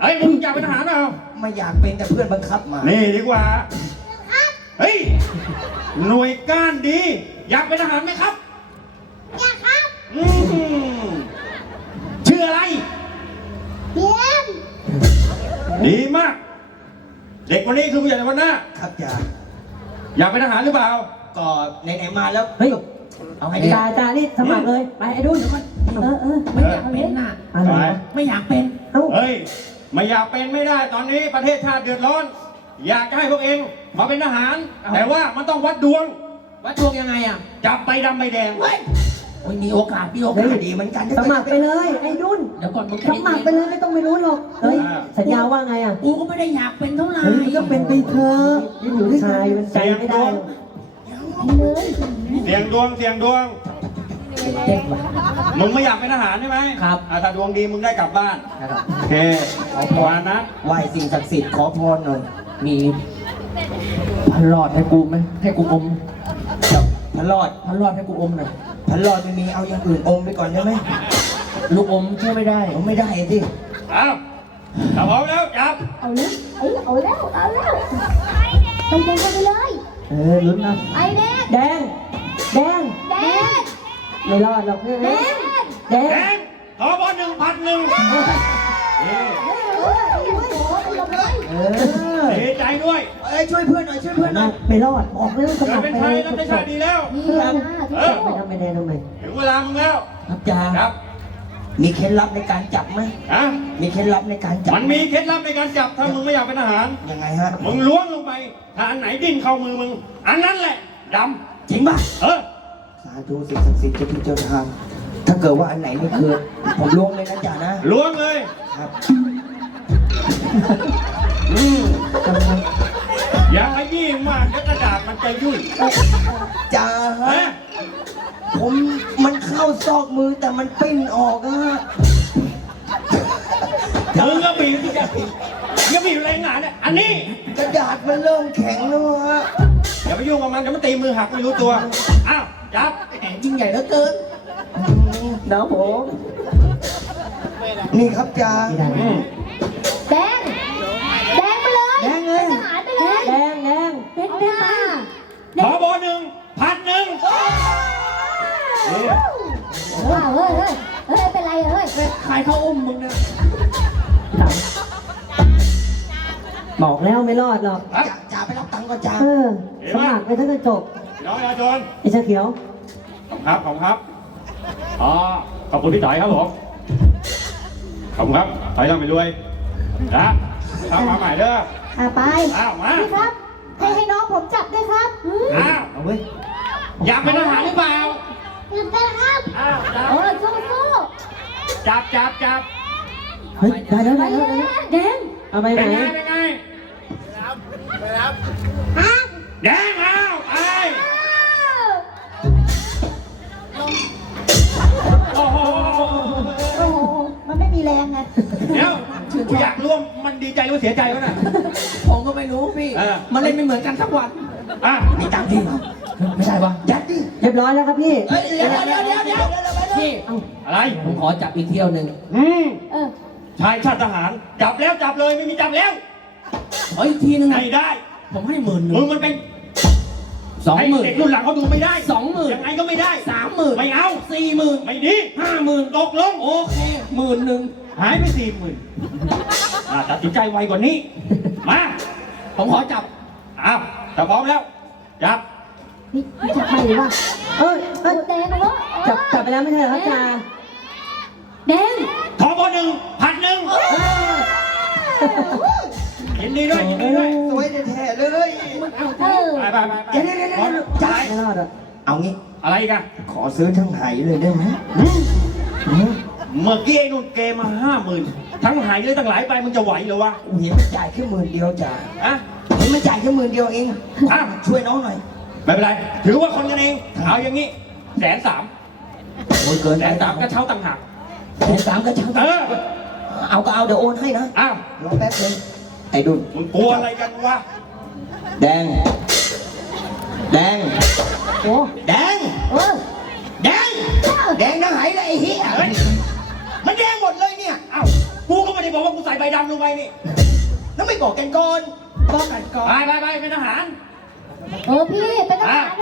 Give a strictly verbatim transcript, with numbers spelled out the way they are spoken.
เฮ้ยมึงอยากเป็นทหารเปล่าไม่อยากเป็นแต่เพื่อนบังคับมานี่ดีกว่าเฮ้ยหน่วยก้านดีอยากเป็นทหารไหมครับอยากครับอืมชื่ออะไรเยี่ยมดีมากเด็กคนนี้คือผู้ใหญ่ในวันหน้าครับจ่าอยากเป็นทหารหรือเปล่าก็ไหนๆมาแล้วเฮ้ยเอาให้ดีจ่าจ่านี่สมัครเลยไปไอ้ดุนเออเออไม่อยากเป็นน่ะอะไรไม่อยากเป็นเฮ้ยไม่อยากเป็นไม่ได้ตอนนี้ประเทศชาติเดือดร้อนอยากให้พวกเองมาเป็นทหารแต่ว่ามันต้องวัดดวงวัดดวงยังไงอ่ะจับใบดำใบแดงเฮ้ยมีโอกาสมีโอกาสดีเหมือนกันสมัครไปเลยไอ้ดุนเดี๋ยวก่อนมึงสมัครไปเลยไม่ต้องไปรู้หรอกเฮ้ยสัญญาว่าไงอ่ะกูก็ไม่ได้อยากเป็นเท่าไหร่ก็เป็นไปเถอะยังอยู่ที่ชายมันใจไม่ได้เลยเสียงดวงเสียงดวงมึงไม่อยากเป็นทหารใช่ไหมครับถ้าดวงดีมึงได้กลับบ้านโอเคขอพรนะไหว้สิ่งศักดิ์สิทธิ์ขอพรหน่อยมีพันหลอดให้กูไหมให้กูอมพันหลอดพันหลอดให้กูอมหน่อยพันหลอดไม่มีเอาอย่างอื่นอมไปก่อนได้ไหมลูกอมช่วยไม่ได้ผมไม่ได้สิเอาถ้าพร้อมแล้วจับเอาเลยเอาแล้วเอาแล้วไปแดงไปเลยเออลุ้นนะไอแดงแดงแดงแดงไม่รอดหรอกแดงแดงแดงขอบอลหนึ่งพันหนึ่งดีใจด้วยเอ้ยช่วยเพื่อนหน่อยช่วยเพื่อนหน่อยไม่รอดออกเลยสมัครเป็นไทยรับได้ชาติดีแล้วเออไม่ทำไม่แน่ทำไมถึงเวลามึงแล้วครับจ่าครับมีเคล็ดลับในการจับไหมฮะมีเคล็ดลับในการจับมันมีเคล็ดลับในการจับถ้ามึงไม่อยากเป็นทหารยังไงฮะมึงล้วงลงไปถ้าอันไหนดิ้นเข้ามือมึงอันนั้นแหละดำจริงป่ะเออสาธุสิ่งศักดิ์สิทธิ์เจ้าที่เจ้าทางถ้าเกิดว่าอันไหนไม่คือผมล้วงเลยนะจ่านะล้วงเลยครับอืมอย่าขยี้มากแล้วกระดาษมันจะยุ่ยจ่าฮะผมมันเข้าซอกมือแต่มันปิ้นออกอะฮะมึงก็บีบที่จะบีบก็บีบแรงงานเนี่ยอันนี้กระดาษมันเริ่มแข็งแล้วฮะอย่าไปยุ่งกับมันเดี๋ยวมันตีมือหักไม่รู้ตัวอ้าวจับยิ่งใหญ่เหลือเกินน้องผมนี่ครับจ่าแดงแดงไปเลยแดงเลยทหารไปเลยแดงแดงเป็นแดงขอบอลหนึ่งพันหนึ่งว้าวเฮ้ยเฮ้ยเฮ้ยเป็นไรเฮ้ยใครเขาอุ้มมึงเนี่ยบอกแล้วไม่รอดหรอกจ่าไปรับตังค์ก่อนจ่าเออสมัครไปถ้าจะจบน้องยาจนไอ้เจ้าเขียวขอบครับขอบครับอ๋อขอบคุณพี่ต่อยครับผมขอบคุณครับต่อยต้องไปด้วยนะทำมาใหม่เด้ออ่ะไปอ้าวมาพี่ครับให้ให้น้องผมจับด้วยครับอ้าวเอาเว้ยอยากเป็นทหารหรือเปล่าอยากเป็นครับอ้าวเออสู้สู้จับจับจับเฮ้ยได้แล้วได้แล้วแดงเอาไปไหนเป็นไงไปรับไปรับแดงอ้าวไปโอ้โหโอ้โหมันไม่มีแรงไงเดี๋ยวกูอยากร่วมมันดีใจหรือเสียใจวะน่ะผมก็ไม่รู้พี่มันเล่นไม่เหมือนกันสักวันอ่ะมีตังค์ที่ไม่ใช่ปะยัดดิเรียบร้อยแล้วครับพี่เดี๋ยวเดี๋ยวเดี๋ยวเดี๋ยวพี่อะไรผมขอจับอีกเที่ยวหนึ่งอืมชายชาติทหารจับแล้วจับเลยไม่มีจับแล้วเฮ้ยทีนึงไม่ได้ผมให้หมื่นมึงมันเป็นสองหมื่นเด็กรุ่นหลังเขาดูไม่ได้สองหมื่นยังไงก็ไม่ได้สามหมื่นไม่เอาสี่หมื่นไม่ดีห้าหมื่นตกลงโอเคหมื่นหนึ่งหายไปสี่หมื่นตัดสินใจไวกว่านี้มาผมขอจับอ้าวจับพร้อมแล้วจับนี่จับไปหรือว่าเออเออแดงเหรอจับจับไปแล้วไม่ใช่เหรอครับจ่าแดงขอบอลหนึ่งพันหนึ่งยินดีด้วยยินดีด้วยสวยแท้เลยเออไปไปไปเดี๋ยวเดี๋ยวเดี๋ยวจ่ายไม่รอดอ่ะเอางี้อะไรกันขอซื้อทั้งไหเลยได้ไหมเมื่อกี้ไอ้นุ่นเกมาห้าหมื่นทั้งหายเลยตั้งหลายใบมึงจะไหวหรือวะเห็นมันจ่ายแค่หมื่นเดียวจ่าอะเห็นมันจ่ายแค่หมื่นเดียวเองอ่ะช่วยน้องหน่อยไม่เป็นไรถือว่าคนกันเองเอาอย่างนี้แสนสามโอนเกินแสนสามกระเช้าต่างหากแสนสามกระเช้าเออเอาก็เอาเดี๋ยวโอนให้นะอ้าวรอแป๊บนึงไอ้ดุนมึงกลัวอะไรกันวะแดงแดงโอ้แดงเออแดงแดงนะหายเลยไอ้เหี้ยมันแดงหมดเลยเนี่ยเอ้ากูกูก็ไม่ได้บอกว่ากูใส่ใบดำลงไปนี่แล้วไม่บอกกันก่อนบอกกันก่อน ไปไปไปเป็นทหารเออพี่เป็นทหาร